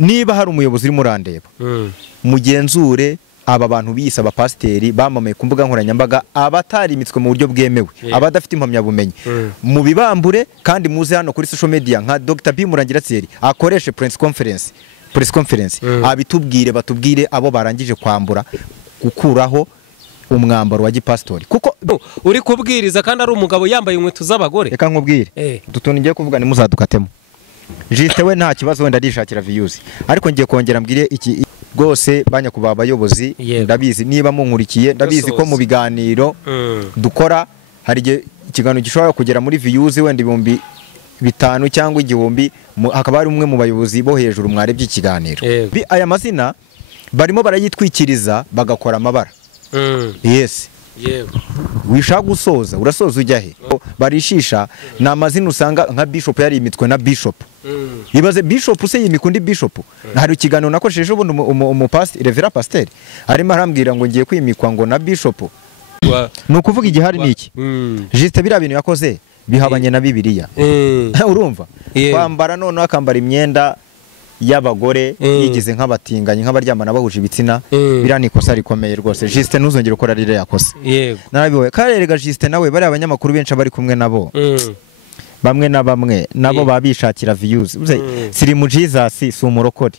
niba hari umuyobozi uri murandeba mugenzure aba bantu biyise abapasiteri bamamaye ku mbuga nkoranyambaga abatarimitswe mu buryo bwemewe abadafite impamyabumenyi mu bibambure kandi muze hano kuri social media nka Dr. B Murangiratseri akoreshe press conference abitubwire batubwire abo barangije kwambura gukuraho umwambaro wa gipastori kuko uri kubwiriza kandi ari umugabo yambaye inkweto z'abagore. Reka nkubwire dutuntu ngiye kuvuga ni muzadukatemo Juste we nta kibazo wenda ndishakira views ariko ngiye kongera mbwire iki rwose banyakuba abayobozi ndabizi niba munkurikiye ndabizi ko mu biganiro dukora hari ikiganiro gishobora kugera muri views wenda 5,000 cyangwa 1,000 hakaba ari umwe mu bayobozi bo hejuru mwarebye ikiganiro aya mazina barimo barayitwikiriza bagakora amabara yes wishaka gusoza urasoza ujya he barishisha na amazina usanga nka bishop yari imitwe na bishop ibaze bishop se yimikundi bishop hari ikiganiro nakoresheje ubundi umupastor Reverend Pasteur arimo arambwira ngo ngiye kwimikwa ngo na bishop nukuvuga igihari niki Juste bira bintu yakoze bihabanye na Bibiliya urumva kwambara none akambara imyenda y'abagore yigize nk'abatinganye nk'abaryamana bahuje ibitsina birani ikosa rikomeye rwose Juste ntuzongere ukora rire yakose yego narabiwe karerega Juste nawe bari abanyamakuru benshi bari kumwe nabo bamwe na bamwe nabo babishakira views siri mu Jesus si umurokore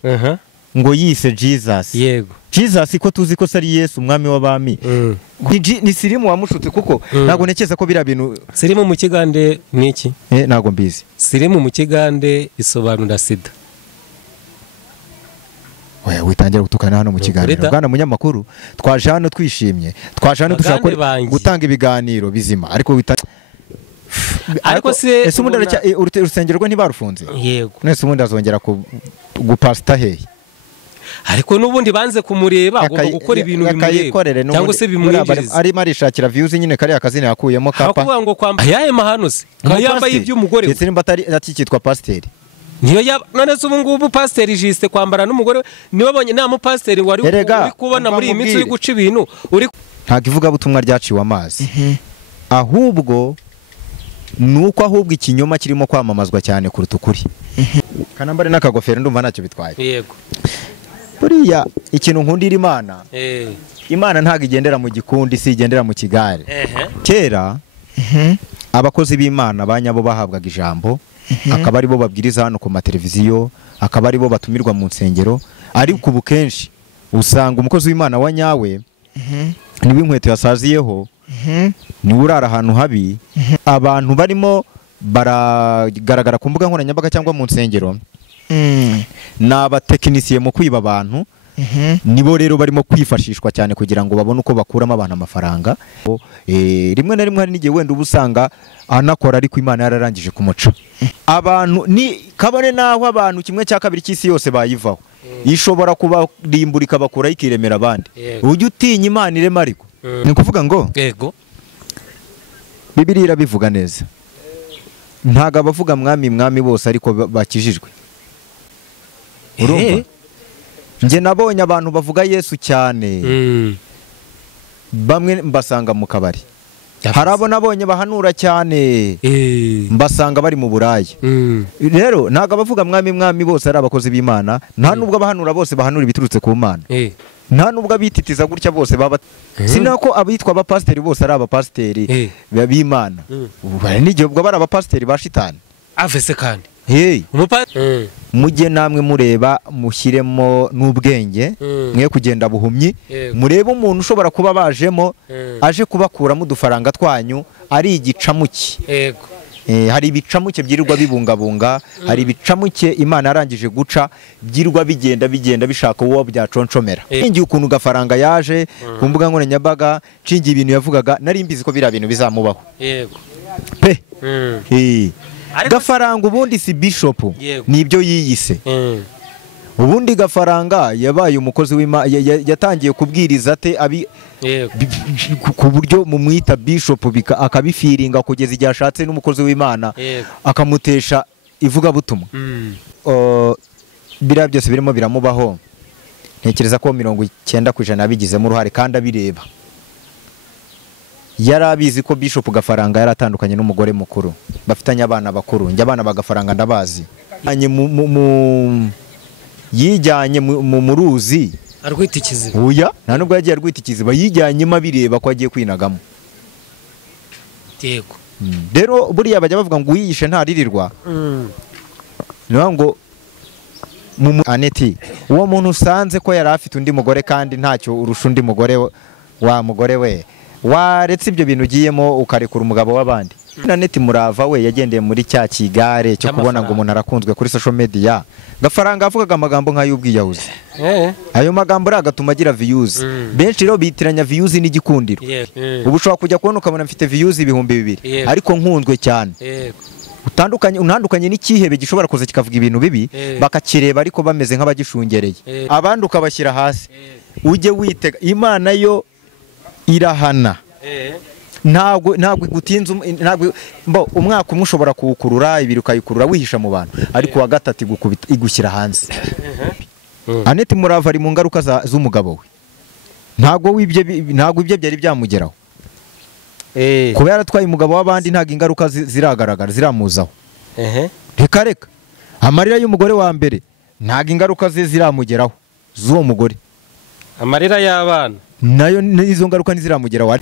ngo yise Jesus yego Jesus ko tuzi ko sari Yesu umwami w'abami ni sirimu wamushutse kuko nago nekeza ko bira bintu sirimu mu kigande niki nago mbizi sirimu mu kigande isobanura sida. Oya witangira gutukana hano mu kiganiro bwana munyamakuru twaje hano twishimye twaje hano dushaka gutanga ibiganiro bizima ariko se ese umuntu urusengero rwe ntibarufunze yego nese umuntu azongera gupasta hehe ariko nubundi banze kumureba agomba gukora ibintu bimureba cyangwa se bimwinjiriza ari marishatira views nyine kari akazina yakuyemo kapa hakuvuga ngo kwamba yaye mahanuzi yambaye iby'umugore ndetse nimba atari cyitwa pasteur niyo none se ubungubu pasteur Juste kwambara n'umugore niwe bonye nta mu pasteur wari kubona muri iyi minsi uri guca ibintu uri nta kivuga butumwa ryaciwe amazi ahubwo nuko ahubwo ikinyoma kirimo kwamamazwa cyane kuruta ukuri kanambare n'akagofero ndumva ntacyo bitwaye yego buriya ikintu nkundira Imana ntago igendera mu gikundi si igendera mu kigare kera abakozi b'Imana banyabo bahabwaga ijambo akaba ari bo babwiriza hano ku mateleviziyo akaba ari bo batumirwa mu nsengero ariko ubu kenshi usanga umukozi w'Imana wa nyawe niba inkweto yasaziyeho ni urara ahantu habi abantu barimo baragaragara ku mbuga nkoranyambaga cyangwa mu nsengero n'abatekinisiye mu kwiba abantu nibo rero barimo kwifashishwa cyane kugira ngo babone uko bakuramo abantu amafaranga rimwe na rimwe hari n'igihe wenda ubusanga anakora ariko Imana yararangije kumuca abantu ni kabone naho abantu 1/2 cy'isi yose bayivaho ishobora kubarimbura ikabakura ikiremera abandi ujye utinya Imana irema ariko ni kuvuga ngo yego Bibiliya irabivuga neza ntago abavuga mwami bose ariko bakijijwe urumva nje nabonye abantu bavuga Yesu cyane bamwe mbasanga mu kabari harabo nabonye bahanura cyane mbasanga bari mu burayi rero ntago abavuga mwami bose ari abakozi b'Imana nta nubwo abahanura bose bahanura ibiturutse ku Mana nta nubwo abititiza gutya bose baba sinako abitwa abapasiteri bose ari abapasiteri b'Imana bari n'igihe ubwo bari abapasiteri ba shitani avese kandi mujye namwe mureba mushyiremo n'ubwenge mwe kugenda buhumyi murebe umuntu ushobora kuba bajemo aje kubakuramo udufaranga twanyu ari igicamuke hari ibicamuke byirirwa bibungabunga hari ibicamuke Imana yarangije guca byirirwa bigenda bishaka uwo byaconcomera ngiye ukuntu gafaranga yaje ku mbuga nkoranyambaga nshingiye ibintu yavugaga nari mbizi ko bira bintu bizamubaho yego pe gafaranga ubundi si bishop nibyo yiyise ubundi gafaranga yabaye umukozi w'Imana yatangiye kubwiriza ate ku buryo mumwita bishop akabifiringa kugeza igihe ashatse n'umukozi w'Imana akamutesha ivuga butumwa bira byose birimo biramubaho ntekereza ko 90% abigizemo uruhare kandi abireba yarabizi ko bishop gafaranga yaratandukanye n'umugore mukuru bafitanye abana bakuru njye abana bagafaranga ndabazi yijyanye mu ruzi arwita ikiziba. Oya, nta nubwo yagiye arwita ikiziba, yijyanyemo abireba ko agiye kwinagamo. Yego. Rero buriya bajya bavuga ngo uyiyishe ntaririrwa. Niyo ngo Aneti, uwo muntu usanze ko yari afite undi mugore kandi ntacyo urusha undi mugore wa mugore we, waretse ibyo bintu ugiyemo ukarekura umugabo w'abandi. Aneti Murava we yagendeye muri cya kigare cyo kubona ngo umuntu arakunzwe kuri social media, gafaranga avugaga amagambo nk'ay'ubwiyahuzi. Ayo magambo agatuma agira views. Benshi rero bitiranya views n'igikundiro. Ubu ushobora kujya kubona ukabona mfite views 2,000 ariko nkunzwe cyane. Unandukanye n'ikihebe gishobora kuza kikavuga ibintu bibi bakakireba ariko bameze nk'abagishungereye, abandi ukabashyira hasi. Ujye witega, Imana yo irahana. Ntabwo gutinza, ntabwo umwaka umwe ushobora kuwukurura, ibiri ukayikurura wihisha mu bantu, ariko wa gatatu igushyira hanze. Aneti Murava ari mu ngaruka z'umugabo we. Ntabwo ibyo byari byamugeraho. Kuba yaratwaye umugabo w'abandi ntabwo ingaruka ziragaragara, ziramuzaho. Reka amarira y'umugore wa mbere ntabwo ingaruka ze ziramugeraho z'uwo mugore. Amarira y'abana nayo izo ngaruka ntiziramugeraho.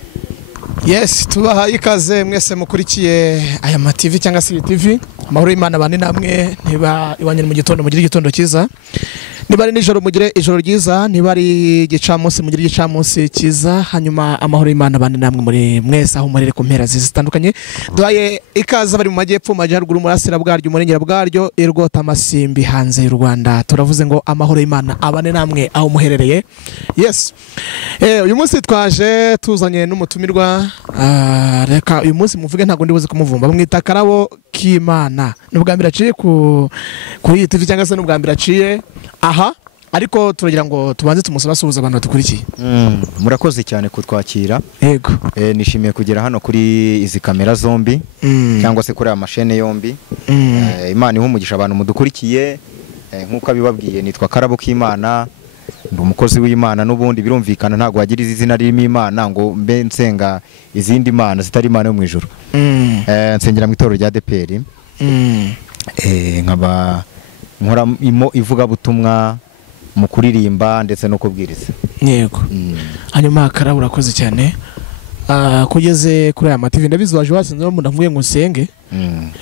Yes, tubahaye ikaze mwese mukurikiye aya ma TV cyangwa se TV. Amahoro y'Imana bane namwe, niba iwanye mu gitondo mugire igitondo cyiza, niba ari nijoro mugire ijoro ryiza, niba ari gicamunsi mugire gicamunsi cyiza. Hanyuma amahoro y'Imana bane namwe muri mwese aho murere ku mpera zitandukanye. Duhaye ikaze bari mu majyepfo, majyaruguru, murasira bwaryo, umurengera bwaryo, Irgota, Masimbi, hanze y'u Rwanda. Turavuze ngo amahoro y'Imana abane namwe aho muherereye. Yes, uyu munsi twaje tuzanye n'umutumirwa. Reka uyu munsi muvuge ntago ndibuze kumuvumba, bamwita Karabo k'Imana. N'ubwa mbere aciye kuri TV cyangwa se n'ubwa mbere aciye aha, ariko turagira ngo tubanze tumusabasuhuza abantu batukurikiye. Murakoze cyane kutwakira. Yego. Nishimiye kugera hano kuri izi kamera zombi cyangwa se kuri amashene yombi. Imana ihumugisha abantu mudukurikiye. Nkuko abibabwiye, nitwa Karabo k'Imana, ndi umukozi w'Imana. N'ubundi birumvikana ntago wagira izina ririmo Imana ngo mbe nsenga izindi mana zitari Imana yo mu ijuru. Nsengera mu itorero rya ADEPR. Nkaba nkora ivuga butumwa mu kuririmba ndetse no kubwiriza. Yego. Hanyuma Karabo urakoze cyane. Kugeze kuri aya TV ndabizi waje wasenze mu ndavuye ngo usenge,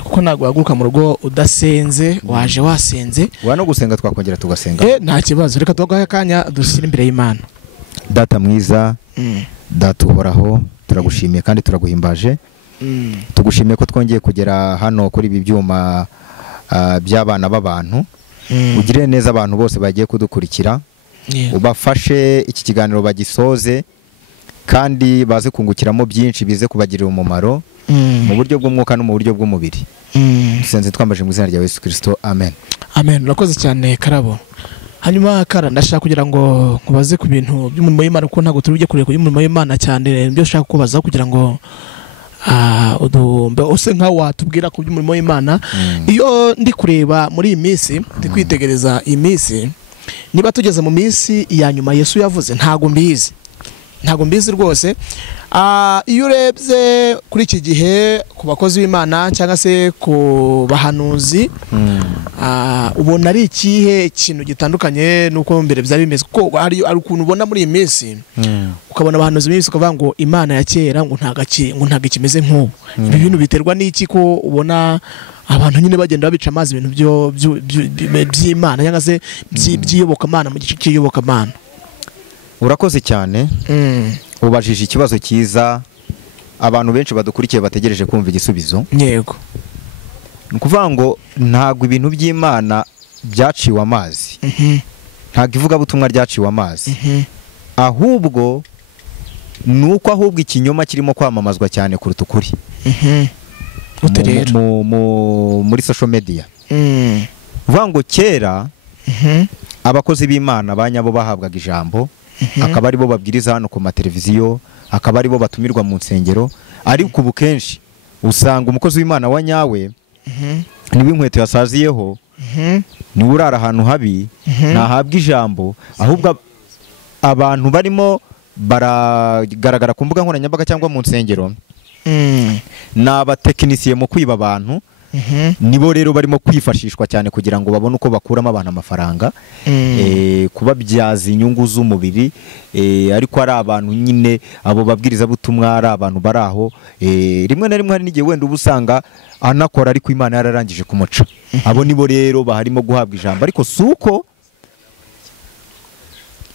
kuko ntago waguruka mu rugo udasenze, waje wasenze. Wa no gusenga twakongera tugasenga. Nta kibazo, reka tugahe akanya dushyire imbere y'Imana. Data mwiza, Data uhoraho, turagushimiye kandi turaguhimbaje. Tugushimiye ko twongeye kugera hano kuri ibi byuma by'abana b'abantu. Ugire neza abantu bose bagiye kudukurikira, ubafashe iki kiganiro bagisoze kandi baze kungukiramo byinshi bize kubagirira umumaro mu buryo bw'umwuka no mu buryo bw'umubiri. Dusenze twambaje mu izina rya Yesu Kristo, amen. Amen. Urakoze cyane Karabo. Hanyuma Kara, ndashaka kugira ngo nkubaze ku bintu by'umurimo w'Imana, kuko ntago turi bujye kureka y'umurimo w'Imana cyane, nibyo ushaka kubaza kugira ngo use nka watubwira ku by'umurimo w'Imana. Iyo ndi kureba muri iyi minsi, ndi kwitegereza iyi minsi, niba tugeze mu minsi ya nyuma Yesu yavuze, ntago mbizi rwose. Iyo urebye kuri iki gihe ku bakozi b'Imana cyangwa se ku bahanuzi, ubona ari ikihe kintu gitandukanye nuko mbere byari bimeze, kuko ari ukuntu ubona muri iyi minsi ukabona abahanuzi b'imisi ukavuga ngo Imana ya kera ngo ntago ikimeze nk'ubu. Ibi bintu biterwa n'iki ko ubona abantu nyine bagenda babica amazi ibintu by'Imana cyangwa se by'iyobokamana mu gice cy'iyobokamana? Urakoze cyane. Ubajije ikibazo cyiza abantu benshi badukurikiye bategereje kumva igisubizo. Yego. Nukuvuga ngo ntago ibintu by'Imana byaciwe amazi. Ntago ivuga butumwa ryaciwe amazi. Ahubwo nuko ahubwo ikinyoma kirimo kwamamazwa cyane kuruta ukuri. Muri social media. Vuga ngo kera abakozi b'Imana banyabo bahabwaga ijambo, akaba ari bo babwiriza hano ku mateleviziyo, akaba ari bo batumirwa mu nsengero, ariko ubu kenshi usanga umukozi w'Imana wa nyawe niba inkweto yasaziyeho, niba urara ahantu habi, ntahabwa ijambo, ahubwo abantu barimo baragaragara ku mbuga nkoranyambaga cyangwa mu nsengero ni abatekinisiye mu kwiba abantu, nibo rero barimo kwifashishwa cyane kugira ngo babone uko bakuramo abantu amafaranga, kubabyaza inyungu z'umubiri, ariko ari abantu nyine abo babwiriza butumwa ari abantu bari aho, rimwe na rimwe hari n'igihe wenda uba usanga anakora ariko Imana yararangije kumuca. Abo nibo rero baharimo guhabwa ijambo, ariko suko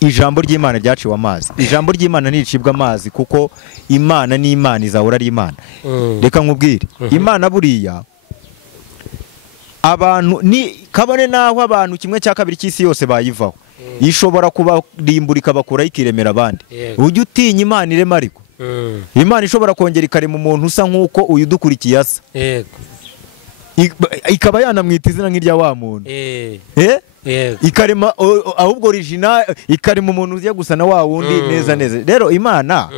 ijambo ry'Imana ryaciwe amazi. Ijambo ry'Imana ntiricibwa amazi, kuko Imana ni Imana, izahora ari Imana. Reka nkubwire, Imana buriya abantu ni kabone naho abantu 1/2 cy'isi yose bayivaho, ishobora kubarimbura ikabakura ikiremera abandi. Ujye utinya Imana irema, ariko Imana ishobora kongera ikarema umuntu usa nk'uko uyu dukurikiye asa, ikaba yanamwita izina nk'irya wa muntu, ikarema ahubwo original, ikarema umuntu ugiye gusa na wa wundi neza neza. Rero Imana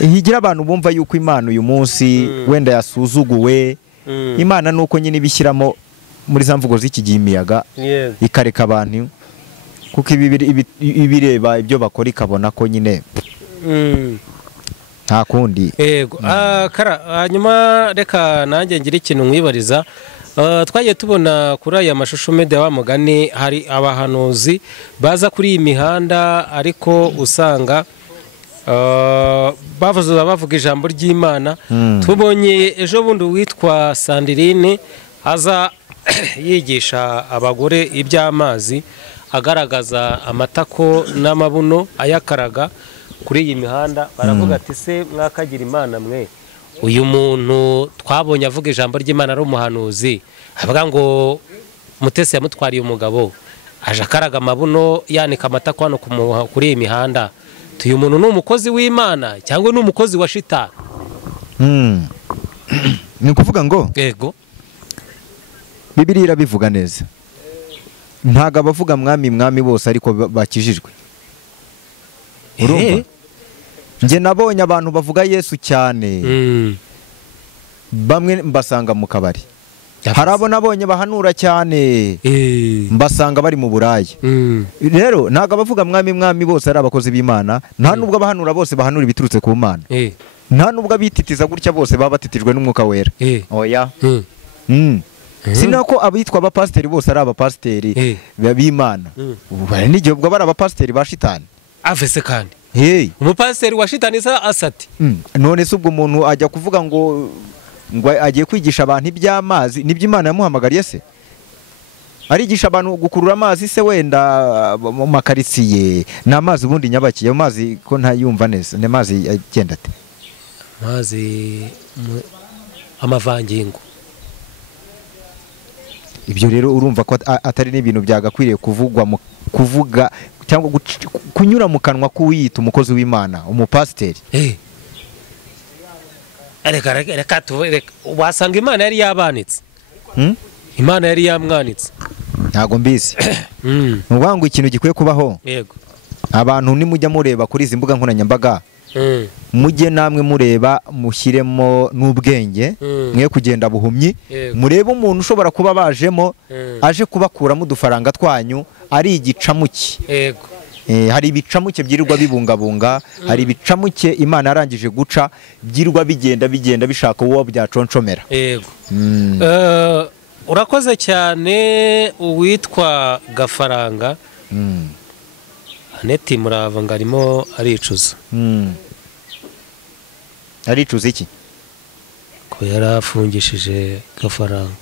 higira abantu bumva yuko Imana uyu munsi wenda yasuzuguwe. Imana nuko nyine ibishyiramo muri za mvugo z'iki gihe imiyaga, ikareka abantu, kuko ibireba ibyo bakora ikabona ko nyine nta kundi. Hanyuma reka nanjye ngira ikintu mwibariza. Twagiye tubona kuri aya mashusho media wa mugani, hari abahanuzi baza kuri iyi mihanda, ariko usanga bavuga ijambo ry'Imana. Tubonye ejo bundi witwa Sandirine aza yigisha abagore iby'amazi, agaragaza amatako n'amabuno ayakaraga kuri iyi mihanda. Baravuga ati se mwakagira Imana mwe, uyu muntu twabonye avuga ijambo ry'Imana ari umuhanuzi, avuga ngo Mutesi yamutwariye umugabo, aje akaraga amabuno yanika amatako hano kuri iyi mihanda. Uyu muntu ni umukozi w'Imana cyangwa ni umukozi wa shitani? Ni ukuvuga ngo yego, Bibiliya irabivuga neza, ntago abavuga mwami bose ariko bakijijwe. Urumva, njye nabonye abantu bavuga Yesu cyane, bamwe mbasanga mu kabari. Hari abo nabonye bahanura cyane, mbasanga bari mu burayi. Rero ntago abavuga mwami bose ari abakozi b'Imana, nta nubwo abahanura bose bahanura ibiturutse ku Mana, nta nubwo abititiza gutya bose baba batitijwe n'Umwuka Wera. Oya, sinako abitwa abapasiteri bose ari abapasiteri b'Imana. Bari n'igihe ubwo bari abapasiteri ba shitani. Avese kandi umupasiteri wa shitani sa asati. None se ubwo umuntu ajya kuvuga ngo agiye kwigisha abantu iby'amazi, nibyo Imana yamuhamagariye se? Arigisha abantu gukurura amazi se wenda mu makaritsiye? Ni amazi ubundi nyabaki? Ayo mazi ko ntayumva neza, ni amazi agenda ate? Amazi amavangingo. Ibyo rero urumva ko atari n'ibintu byagakwiriye kuvuga cyangwa kunyura mu kanwa k'uwiyita umukozi w'Imana, umupasiteri. Reka wasanga Imana yari yabanitse. Imana yari yamwanitse. Ntago mbizi. Nuvuga ngo ikintu gikwiye kubaho, yego, abantu nimujya mureba kuri izi mbuga nkoranyambaga, mujye namwe mureba, mushyiremo n'ubwenge, mwe kugenda buhumyi, murebe umuntu ushobora kuba bajemo aje kubakuramo udufaranga twanyu ari igicamuke. Yego, hari ibicamuke byirirwa bibungabunga, hari ibicamuke Imana yarangije guca byirirwa bigenda bishaka uwo byaconcomera. Yego. Urakoze cyane. Uwitwa Gafaranga Aneti Murava ngo arimo aricuza. Aricuza iki? Ko yarafungishije Gafaranga.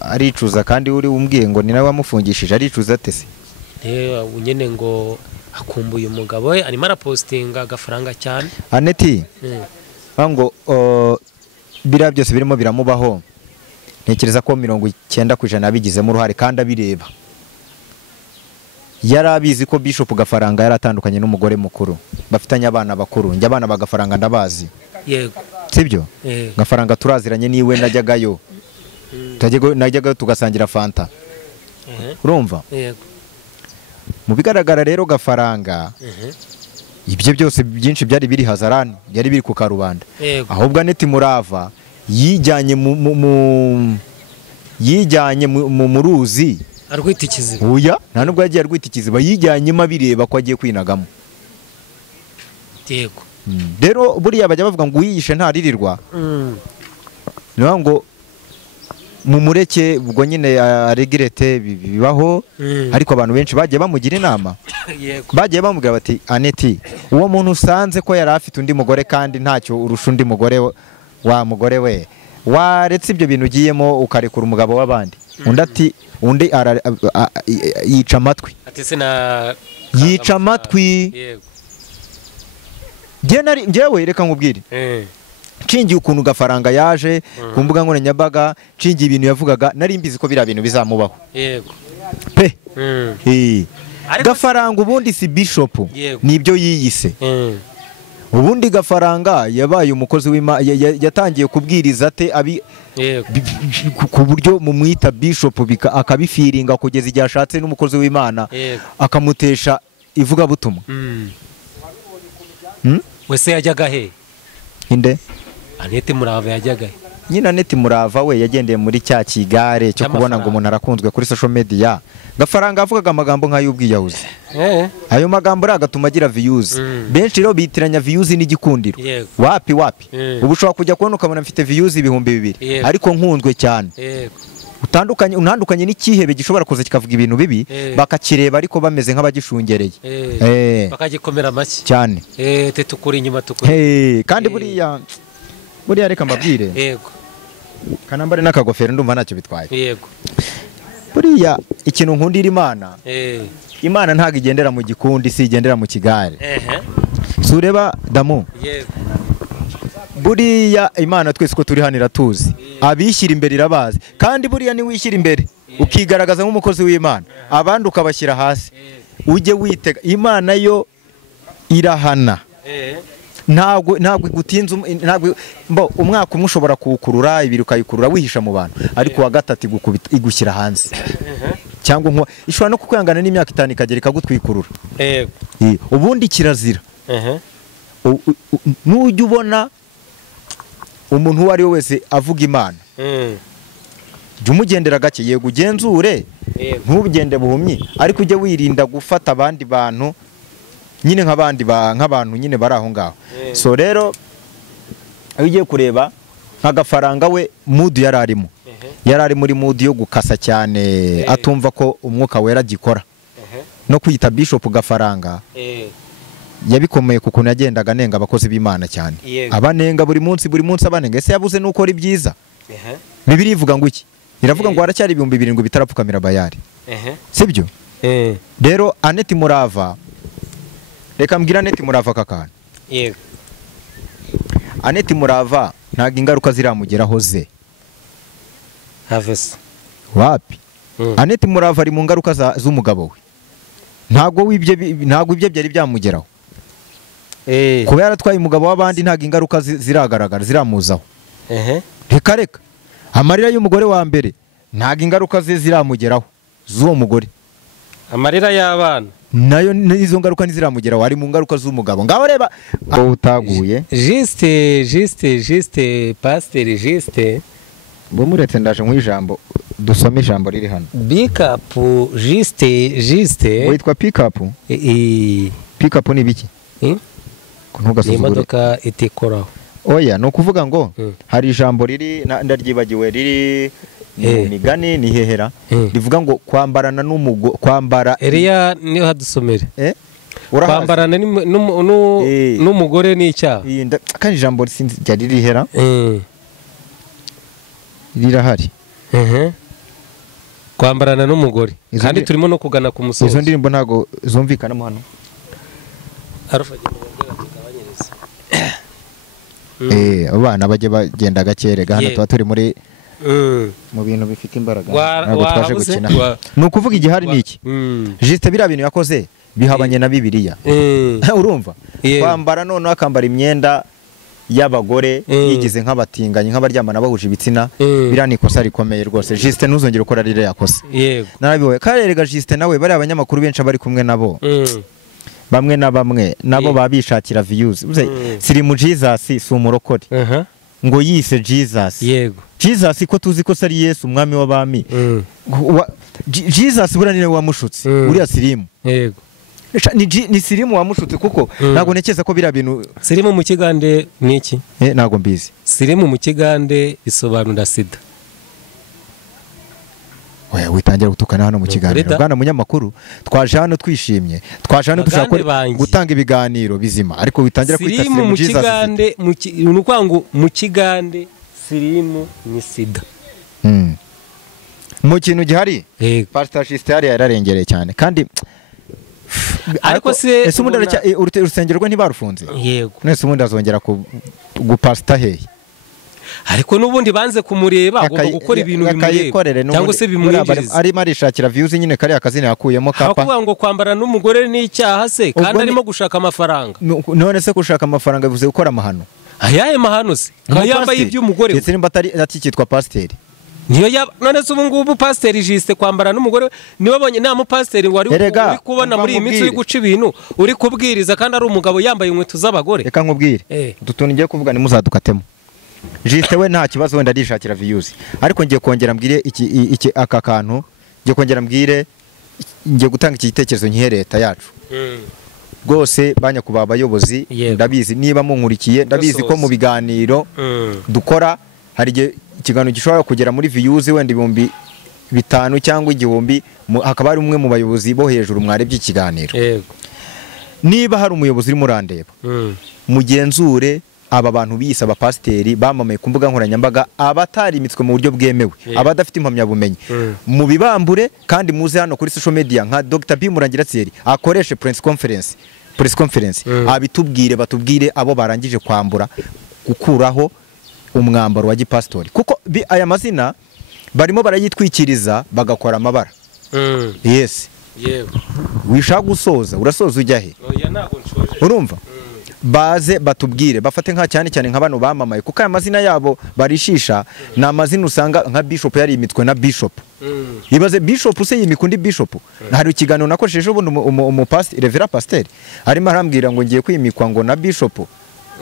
Aricuza kandi uri umbwiye ngo ni nawe wamufungishije, aricuza ate se? Nyine ngo akumbuye umugabo we, arimo arapostinga Gafaranga cyane. Aneti ngo biriya byose birimo biramubaho, ntekereza ko 90% abigizemo uruhare kandi abireba. Yari abizi ko Bishop Gafaranga yaratandukanye n'umugore mukuru, bafitanye abana bakuru. Njye abana bagafaranga ndabazi. Yego, sibyo? Gafaranga turaziranye, niwe najyagayo, najyagayo tugasangira fanta. Urumva? Yego. Mu bigaragara rero Gafaranga ibyo byose byinshi byari biri hazarani, byari biri ku karubanda. Ahubwo Aneti Murava yijyanye mu ruzi arwita ikiziba. Oya, nta nubwo yagiye arwita ikiziba, yijyanyemo abireba ko agiye kwinagamo. Yego. Rero buriya bajya bavuga ngo uyiyishe ntaririrwa. niyo ngo mumureke ubwo nyine aregirete bibaho ariko abantu benshi bagiye bamugira inama bagiye bamubwira bati Aneti uwo muntu usanze ko yari afite undi mugore kandi ntacyo urusha undi mugore wa mugore we waretse ibyo bintu ugiyemo ukarekura umugabo w'abandi undi yica amatwi yica amatwi njyewe reka nkubwire nshingiye ukuntu Gafaranga yaje ku mbuga nkoranyambaga nshingiye ibintu yavugaga nari mbizi ko biriya bintu bizamubaho pe Gafaranga ubundi si bishop nibyo yiyise ubundi Gafaranga yabaye umukozi w'Imana yatangiye kubwiriza ate ku buryo mumwita bishop akabifiringa kugeza igihe ashatse n'umukozi w'Imana akamutesha ivuga butumwa wese yajyaga he inde Aneti Murava yajyaga nyina Aneti Murava we yagendeye muri cya kigare cyo kubona ngo umuntu arakunzwe kuri social media Gafaranga avugaga amagambo nk'ay'ubwiyahuzi ayo magambo agatuma agira views benshi rero bitiranya views n'igikundiro wapi ubu ushobora kujya kubona ukabona mfite views 2,000 ariko nkunzwe cyane unandukanye n'ikihebe gishobora kuza kikavuga ibintu bibi bakakireba ariko bameze nk'abagishungereye bakagikomera make cyane tukuri inyuma tukuri kandi buriya reka mbabwire yego kanambare n'akagofero ndumva ntacyo bitwaye yego buriya ikintu nkundira Imana ntago igendera mu gikundi si igendera mu kigare sureba damu yego buriya Imana twese ko turi hano iratuzi abishyira imbere irabazi kandi buriya ni wishyira imbere ukigaragaza nk'umukozi w'Imana abandi ukabashyira hasi ujye witega Imana yo irahana ntabwo igutinze umwaka umwe ushobora kuwukurura ibiri ukayikurura wihisha mu bantu ariko wa gatatu igushyira hanze cyangwa ishobora no kukwihangana n'imyaka 5 ikagera ikagutwikurura ubundi kirazira nujya ubona umuntu uwo ari we wese avuga Imana jya umugendera gake yego ugenzure ntubugende buhumyi ariko ujye wirinda gufata abandi bantu nyine nk'abantu nyine bari aho ngaho so rero iyo ugiye kureba nka Gafaranga we mood yari ari muri mood yo gukasa cyane atumva ko umwuka wera gikora no kwita bishop Gafaranga yabikomeye kuko yagendaga nenga abakozi b'Imana cyane abanenga buri munsi abanenga ese yabuze nuko ari byiza Bibiliya ivuga ngo iki iravuga ngo haracyari 7,000 bitarapfukamira Bayali sibyo rero Aneti Murava reka mbwira Aneti Murava kakana yego Aneti Murava ntago ingaruka ziramugeraho ze havese wapi Aneti Murava ari mu ngaruka z'umugabo we ntago ibyo byari byamugeraho kuba yaratwaye umugabo w'abandi ntago ingaruka ziragaragara ziramuzaho reka amarira y'umugore wa mbere ntago ingaruka ze ziramugeraho z'uwo mugore amarira y'abana nayo nizo ngaruka ntiziramugeraho ari mu ngaruka z'umugabo ngaho reba aho utaguye juste pasteur juste bo muretse ndaje mu ijambo dusome ijambo riri hano pick up juste witwa pick up ni biki ntugasuzugure imodoka itikoraho oya no kuvuga ngo hari ijambo riri ndaryibagiwe riri migani ni hehera rivuga ngo kwambarana kwambara Eliya niyo hadusomere kwambarana n'umugore ni icyaha kandi ijambo ryari rihera rirahari kwambarana n'umugore kandi turimo no kugana ku musozi izo ndirimbo ntago zumvikanamo hano abana bajye bagenda gakerega hano tuba turi muri mu bintu bifite imbaraga ntabwo twaje gukina ni ukuvuga igihari ni iki Juste biriya bintu yakoze bihabanye na Bibiliya urumva kwambara noneho akambara imyenda y'abagore yigize nk'abatinganyi nk'abaryamana bahuje ibitsina biriya ni ikosa rikomeye rwose Juste ntuzongere ukora rire yakoze narabihoye karerega Juste nawe bari abanyamakuru benshi bari kumwe nabo bamwe na bamwe nabo babishakira views siri mu Jesus si umurokore ngo yise Jesus yego Jesus ko tuzi ko sari Yesu umwami w'abami Jesus buriya niwe wamushutse uriya sirimu yego ni sirimu wamushutse kuko ntabwo ntekereza ko biriya bintu. Sirimu mu kigande ni iki? Ntabwo mbizi. Sirimu mu kigande isobanura sida. Oya witangira gutukana hano mu kiganiro bwana munyamakuru, twaje hano twishimye, twaje hano dushaka gutanga ibiganiro bizima, ariko witangira kwita sirimu mu kigande ngo mu kigande sirimu ni sida. Mu kintu gihari Pastor Justin yararengereye cyane kandi ariko se urusengero rwe ntibarufunze. Yego nese ubundi azongera gupasta hehe? Ariko nubundi banze kumureba agomba gukora ibintu bimureba cyangwa se bimwinjiriza. Arimo arishakira views nyine kari akazina yakuyemo kapa. Hakuvuga ngo kwambara n'umugore ni icyaha se kandi arimo gushaka amafaranga. None se gushaka amafaranga bivuze gukora amahano? Ayahe mahano se? Yambaye iby'umugore. Ndetse nimba atari cyitwa pasiteri. Niyo none se ubu ngubu pasiteri Justin kwambara n'umugore niwe bonye nta mupasiteri wari kubona muri iyi minsi uri guca ibintu uri kubwiriza kandi ari umugabo yambaye inkweto z'abagore. Reka nkubwire dutuntu ngiye kuvuga ni muzadukatemo. Justin we nta kibazo wenda arishakira views, ariko ngiye kongera mbwire iki aka kantu, ngiye kongera mbwire, ngiye gutanga iki gitekerezo nkihe leta yacu. Rwose banyakuba abayobozi ndabizi niba munkurikiye, ndabizi ko mu biganiro dukora hari ikiganiro gishobora kugera muri views wenda 5,000 cyangwa 1,000, hakaba ari umwe mu bayobozi bo hejuru mwarebye ikiganiro. Niba hari umuyobozi uri murandeba mugenzure aba bantu biyisa abapasiteri bamamaye ku mbuga nkoranyambaga, abatari imitswe mu buryo bwemewe, abadafite impamyabumenyi mu bibambure, kandi muze hano kuri social media nka Dr. B Murangira Thierry akoreshe press conference abitubwire, batubwire abo barangije kwambura gukuraho umwambaro wa gipastori, kuko aya mazina barimo barayitwikiriza bagakora amabara. Yes wishaka gusoza urasoza ujya he? Urumva baze batubwire, bafate nka cyane nka bano bamamaye, kuko aya mazina yabo barishisha ni amazina usanga nka Bishop yari imitwe na Bishop. Ibaze Bishop se yimikundi Bishop. Hari ikiganiro nakoresheje ubundi umupasiteri Reverend Pasteur arimo arambwira ngo ngiye kwimikwa ngo na Bishop.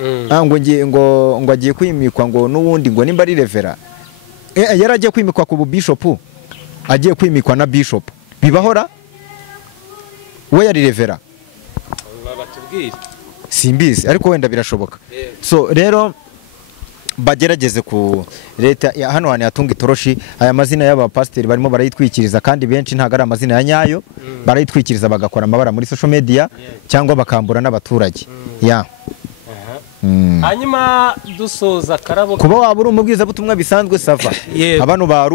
ngo agiye kwimikwa ngo n'ubundi ngo nimba ari Reverend. Yaragiye kwimikwa ku Bishop, agiye kwimikwa na Bishop. Bibahora we yari Reverend. Batubwire simbizi ariko wenda birashoboka. So rero bagerageze ku leta hano hano yatunga itoroshi, aya mazina y'aba pasiteri barimo barayitwikiriza kandi benshi ntago ari amazina ya nyayo, barayitwikiriza bagakora amabara muri social media cyangwa bakambura n'abaturage. Hanyuma dusoza karabo kuba wabura umubwiza butumwa bisanzwe sava. Abantu ba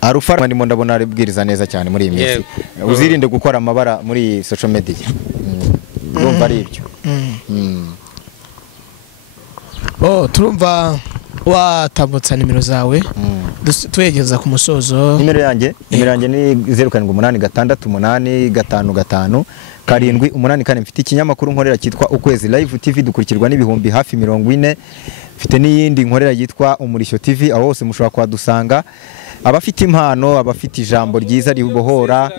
Arufa ndimo ndabona aribwiriza neza cyane muri iyi minsi. Uzirinde gukora amabara muri social media. Urumva ari ibyo. Turumva watambutsa nimero zawe tuyegeza ku musozo. Nimero yanjye ni 07888555 mfite ikinyamakuru nkorera cyitwa Ukwezi Live TV, dukurikirwa n'ibihumbi hafi 40. Mfite n'iyindi nkorera yitwa Umurishyo TV, aho hose mushobora kwadusanga. Abafite impano, abafite ijambo ryiza ribohora